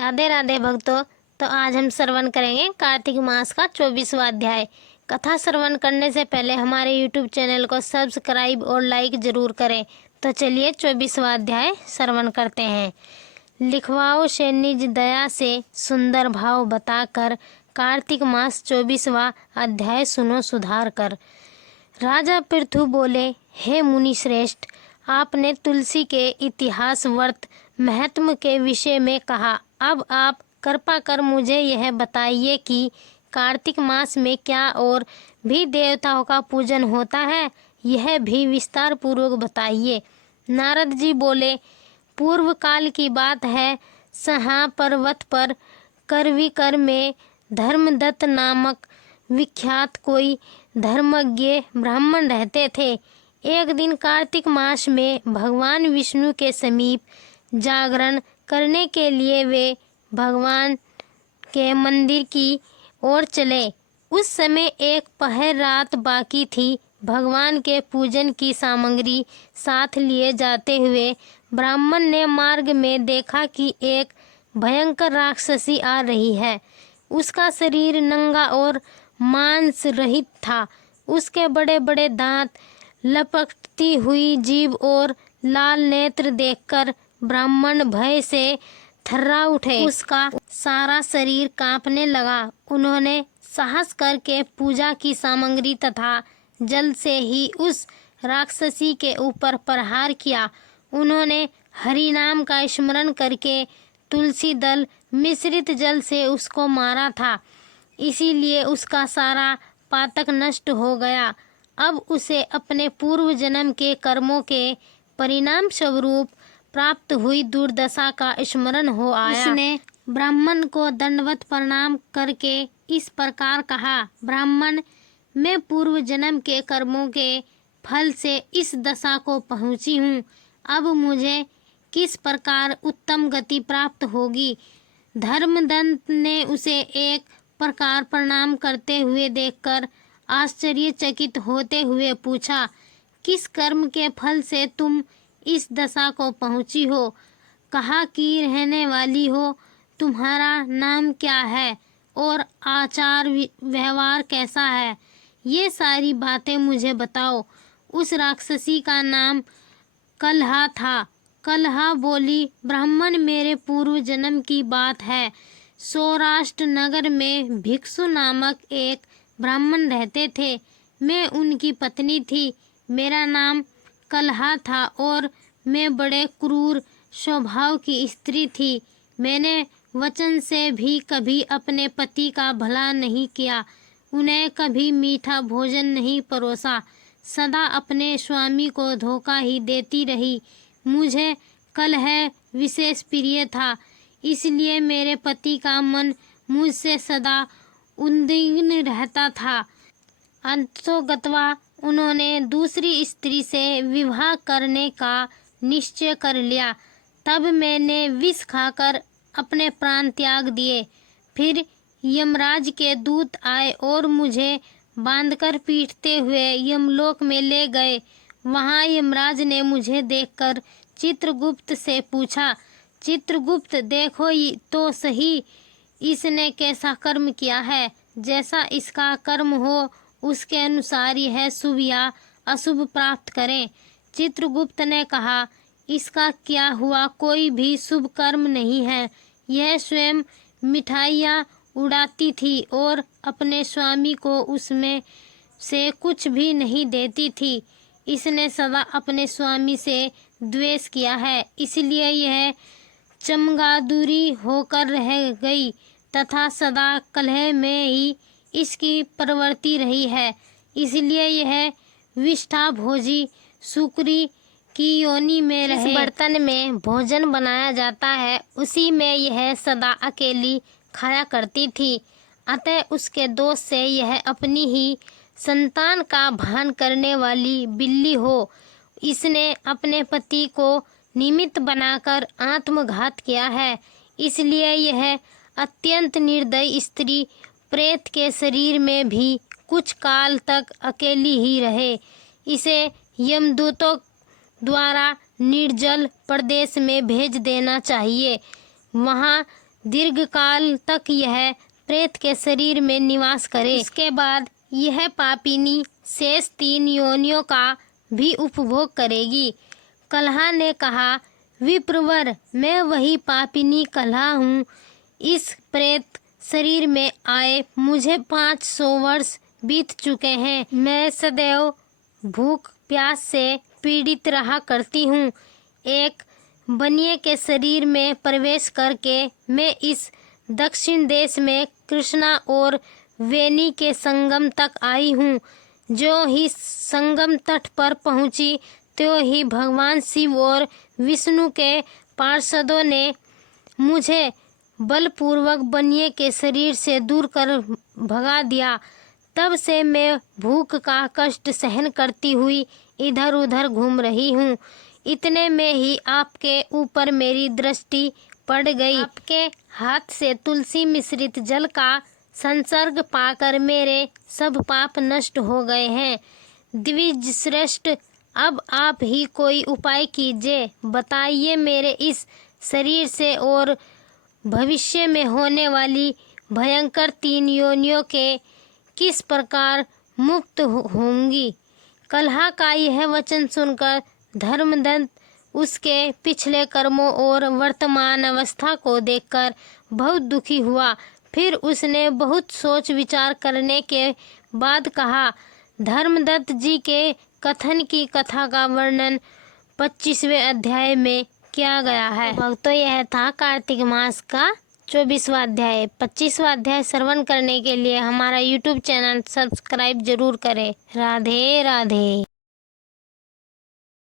राधे राधे भक्तों। तो आज हम श्रवण करेंगे कार्तिक मास का 24वां अध्याय। कथा श्रवण करने से पहले हमारे YouTube चैनल को सब्सक्राइब और लाइक जरूर करें। तो चलिए 24वां अध्याय श्रवण करते हैं। लिखवाओ से निज दया से सुंदर भाव बताकर कार्तिक मास 24वां अध्याय सुनो सुधार कर। राजा पृथु बोले, हे मुनि श्रेष्ठ, आपने तुलसी के इतिहास वर्त महत्व के विषय में कहा। अब आप कृपा कर मुझे यह बताइए कि कार्तिक मास में क्या और भी देवताओं का पूजन होता है, यह भी विस्तार पूर्वक बताइए। नारद जी बोले, पूर्व काल की बात है, सहा पर्वत पर करविकर में धर्मदत्त नामक विख्यात कोई धर्मज्ञ ब्राह्मण रहते थे। एक दिन कार्तिक मास में भगवान विष्णु के समीप जागरण करने के लिए वे भगवान के मंदिर की ओर चले। उस समय एक पहर रात बाकी थी। भगवान के पूजन की सामग्री साथ लिए जाते हुए ब्राह्मण ने मार्ग में देखा कि एक भयंकर राक्षसी आ रही है। उसका शरीर नंगा और मांस रहित था। उसके बड़े बड़े दांत, लपकती हुई जीभ और लाल नेत्र देखकर ब्राह्मण भय से थर्रा उठे। उसका सारा शरीर कांपने लगा। उन्होंने साहस करके पूजा की सामग्री तथा जल से ही उस राक्षसी के ऊपर प्रहार किया। उन्होंने हरि नाम का स्मरण करके तुलसी दल मिश्रित जल से उसको मारा था, इसीलिए उसका सारा पातक नष्ट हो गया। अब उसे अपने पूर्व जन्म के कर्मों के परिणाम स्वरूप प्राप्त हुई दुर्दशा का स्मरण हो आया। उसने ब्राह्मण को दंडवत प्रणाम करके इस प्रकार कहा, ब्राह्मण, मैं पूर्व जन्म के कर्मों के फल से इस दशा को पहुँची हूँ। अब मुझे किस प्रकार उत्तम गति प्राप्त होगी? धर्मदत्त ने उसे एक प्रकार प्रणाम करते हुए देखकर आश्चर्यचकित होते हुए पूछा, किस कर्म के फल से तुम इस दशा को पहुँची हो? कहाँ की रहने वाली हो? तुम्हारा नाम क्या है और आचार व्यवहार कैसा है? ये सारी बातें मुझे बताओ। उस राक्षसी का नाम कलहा था। कलहा बोली, ब्राह्मण, मेरे पूर्व जन्म की बात है। सौराष्ट्र नगर में भिक्षु नामक एक ब्राह्मण रहते थे। मैं उनकी पत्नी थी। मेरा नाम कलहा था और मैं बड़े क्रूर स्वभाव की स्त्री थी। मैंने वचन से भी कभी अपने पति का भला नहीं किया, उन्हें कभी मीठा भोजन नहीं परोसा, सदा अपने स्वामी को धोखा ही देती रही। मुझे कलह विशेष प्रिय था, इसलिए मेरे पति का मन मुझसे सदा उद्विग्न रहता था। अंततोगत्वा उन्होंने दूसरी स्त्री से विवाह करने का निश्चय कर लिया। तब मैंने विष खाकर अपने प्राण त्याग दिए। फिर यमराज के दूत आए और मुझे बांधकर पीटते हुए यमलोक में ले गए। वहाँ यमराज ने मुझे देखकर चित्रगुप्त से पूछा, चित्रगुप्त, देखो तो सही, इसने कैसा कर्म किया है। जैसा इसका कर्म हो उसके अनुसार यह शुभ या अशुभ प्राप्त करें। चित्रगुप्त ने कहा, इसका क्या हुआ? कोई भी शुभ कर्म नहीं है। यह स्वयं मिठाइयाँ उड़ाती थी और अपने स्वामी को उसमें से कुछ भी नहीं देती थी। इसने सदा अपने स्वामी से द्वेष किया है, इसलिए यह चमगादुरी होकर रह गई तथा सदा कलह में ही इसकी प्रवृत्ति रही है। इसलिए यह विष्ठा भोजी सुकरी की योनि में रहे। जिस बर्तन में भोजन बनाया जाता है उसी में यह सदा अकेली खाया करती थी। अतः उसके दोष से यह अपनी ही संतान का भान करने वाली बिल्ली हो। इसने अपने पति को निमित्त बनाकर आत्मघात किया है, इसलिए यह अत्यंत निर्दयी स्त्री प्रेत के शरीर में भी कुछ काल तक अकेली ही रहे। इसे यमदूतों द्वारा निर्जल प्रदेश में भेज देना चाहिए। वहाँ दीर्घकाल तक यह प्रेत के शरीर में निवास करे। इसके बाद यह पापिनी शेष 3 योनियों का भी उपभोग करेगी। कलहा ने कहा, विप्रवर, मैं वही पापिनी कलहा हूँ। इस प्रेत शरीर में आए मुझे 500 वर्ष बीत चुके हैं। मैं सदैव भूख प्यास से पीड़ित रहा करती हूँ। एक बनिए के शरीर में प्रवेश करके मैं इस दक्षिण देश में कृष्णा और वेणी के संगम तक आई हूँ। जो ही संगम तट पर पहुँची त्यों ही भगवान शिव और विष्णु के पार्षदों ने मुझे बलपूर्वक बनिए के शरीर से दूर कर भगा दिया। तब से मैं भूख का कष्ट सहन करती हुई इधर उधर घूम रही हूँ। इतने में ही आपके ऊपर मेरी दृष्टि पड़ गई। आपके हाथ से तुलसी मिश्रित जल का संसर्ग पाकर मेरे सब पाप नष्ट हो गए हैं। द्विज श्रेष्ठ, अब आप ही कोई उपाय कीजिए। बताइए, मेरे इस शरीर से और भविष्य में होने वाली भयंकर 3 योनियों के किस प्रकार मुक्त होंगी। कलहा का यह वचन सुनकर धर्मदत्त उसके पिछले कर्मों और वर्तमान अवस्था को देखकर बहुत दुखी हुआ। फिर उसने बहुत सोच विचार करने के बाद कहा, धर्मदत्त जी के कथन की कथा का वर्णन 25वें अध्याय में किया गया है। भक्तों, यह था कार्तिक मास का 24वां अध्याय। 25वां अध्याय श्रवण करने के लिए हमारा YouTube चैनल सब्सक्राइब जरूर करें। राधे राधे।